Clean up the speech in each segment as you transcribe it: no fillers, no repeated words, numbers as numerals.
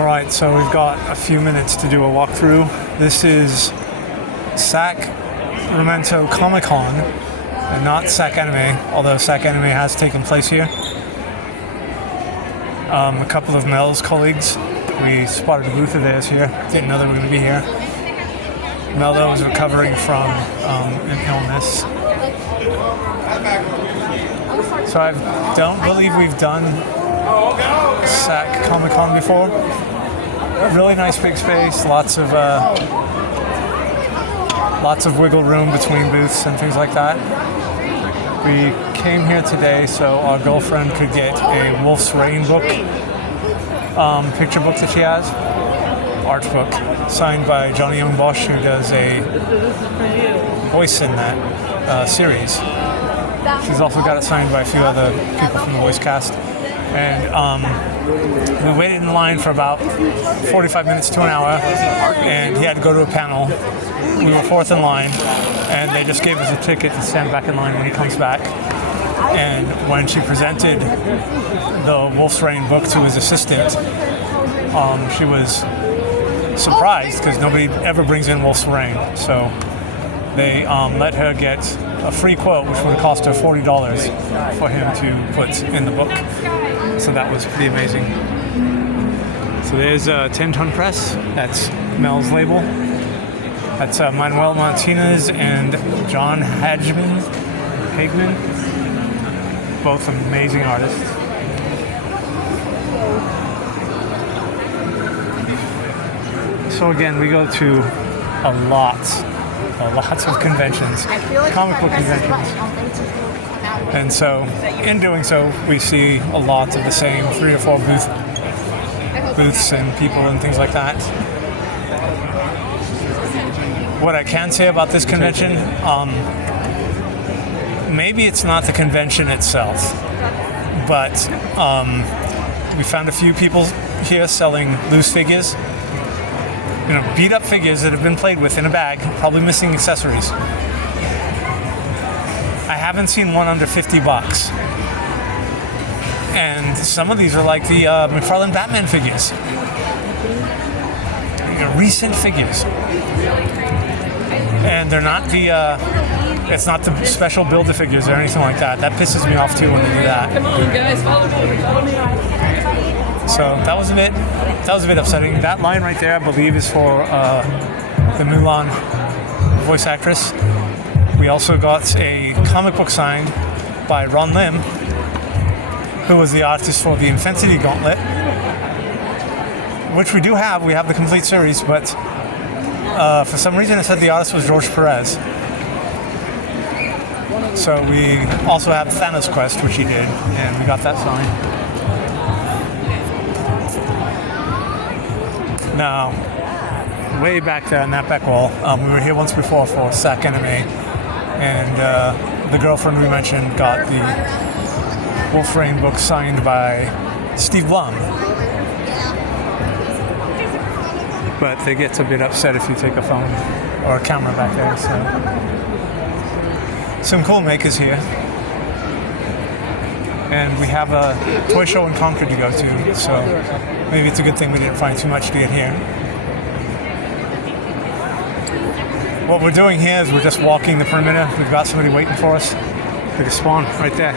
Alright, so we've got a few minutes to do a walkthrough. This is Sacramento ComicCon, and not Sac Anime, although Sac Anime has taken place here. A couple of Mel's colleagues, we spotted a booth of theirs here, didn't know they were going to be here. Mel, though, was recovering from an illness. So I don't believe we've done SacComicCon before. Really nice big space, lots of wiggle room between booths and things like that. We came here today so our girlfriend could get a Wolf's Rain book, picture book that she has, art book, signed by Johnny Young Bosch, who does a voice in that series. She's also got it signed by a few other people from the voice cast. And we waited in line for about 45 minutes to an hour, and he had to go to a panel. We were fourth in line, and they just gave us a ticket to stand back in line when he comes back. And when she presented the Wolf's Rain book to his assistant, she was surprised because nobody ever brings in Wolf's Rain. So they let her get a free quote, which would cost her $40 for him to put in the book. So that was pretty amazing. So there's a 10-ton press. That's Mel's label. That's Manuel Martinez and John Hagman, both amazing artists. So again, we go to lots of conventions, comic book conventions. And so, in doing so, we see a lot of the same 3 or 4 booths and people and things like that. What I can say about this convention, maybe it's not the convention itself, but we found a few people here selling loose figures. You know, beat up figures that have been played with in a bag, probably missing accessories. I haven't seen one under $50. And some of these are like the McFarlane Batman figures. You know, recent figures. And they're not it's not the special Build-A-Figures or anything like that. That pisses me off too when they do that. Come on, guys, follow me. So that was a bit upsetting. That line right there, I believe, is for the Mulan voice actress. We also got a comic book signed by Ron Lim, who was the artist for the Infinity Gauntlet, which we do have. We have the complete series, but for some reason it said the artist was George Perez. So we also have Thanos Quest, which he did, and we got that signed. Now, way back there on that back wall, we were here once before for Sac Anime, and the girlfriend we mentioned got the Wolf's Rain book signed by Steve Blum. But they get a bit upset if you take a phone or a camera back there. So some cool makers here. And we have a toy show in Concord to go to, so maybe it's a good thing we didn't find too much to get here. What we're doing here is we're just walking the perimeter. We've got somebody waiting for us. Look at Spawn right there.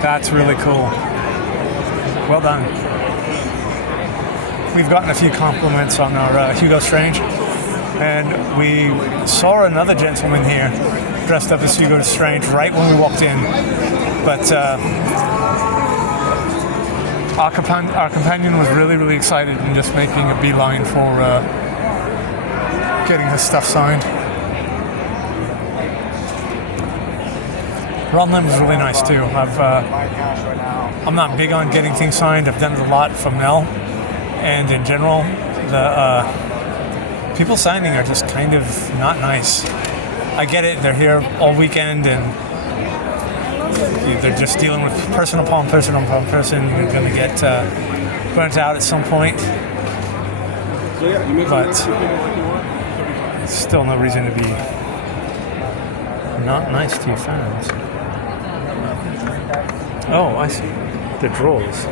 That's really cool. Well done. We've gotten a few compliments on our Hugo Strange, and we saw another gentleman here dressed up as Hugo Strange right when we walked in. But our companion was really excited and just making a beeline for getting his stuff signed. Ron Lim was really nice too. I'm not big on getting things signed. I've done it a lot from Mel, and in general, the people signing are just kind of not nice. I get it; they're here all weekend and they're just dealing with person upon person. You're going to get burnt out at some point, but still no reason to be not nice to your fans. Oh, I see. The drawers.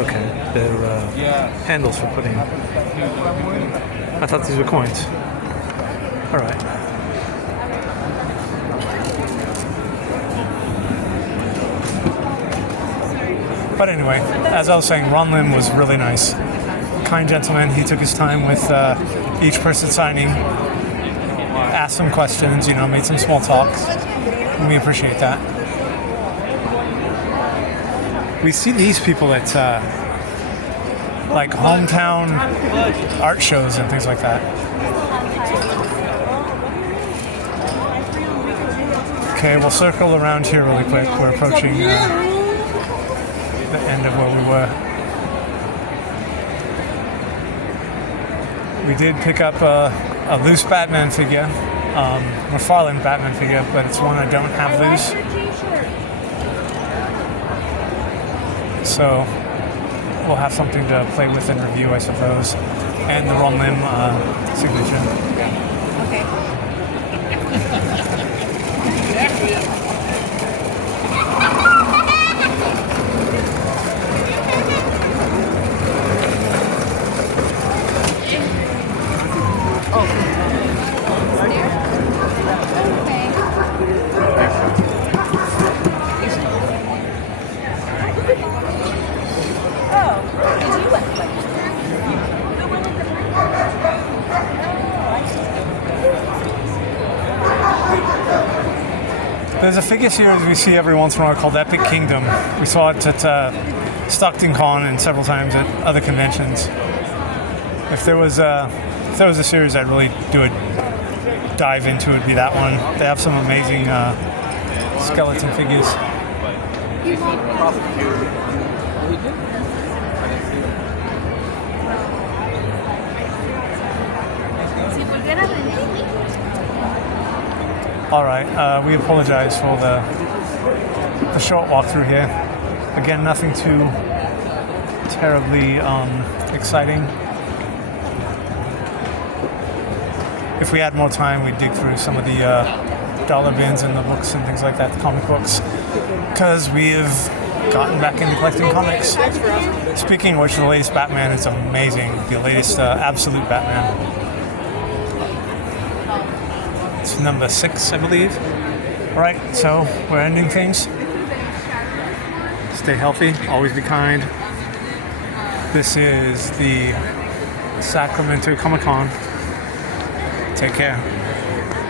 Okay, they're handles for putting. I thought these were coins. All right. But anyway, as I was saying, Ron Lim was really nice. Kind gentleman. He took his time with each person signing, asked some questions, made some small talks. And we appreciate that. We see these people at like hometown art shows and things like that. Okay, we'll circle around here really quick. We're approaching the end of where we were. We did pick up a loose Batman figure, McFarlane Batman figure, but it's one I don't have loose. So we'll have something to play with and review, I suppose, and the Ron Lim signature. Okay. There's a figure series we see every once in a while called Epic Kingdom. We saw it at Stockton Con and several times at other conventions. If there was a series I'd really do a dive into, it'd be that one. They have some amazing skeleton figures. All right, we apologize for the short walk through here. Again, nothing too terribly exciting. If we had more time, we'd dig through some of the dollar bins and the books and things like that, the comic books, because we've gotten back into collecting comics. Speaking of which, the latest Batman is amazing. The latest Absolute Batman. It's number 6, I believe. All right, so we're ending things. Stay healthy, always be kind. This is the Sacramento ComicCon. Take care.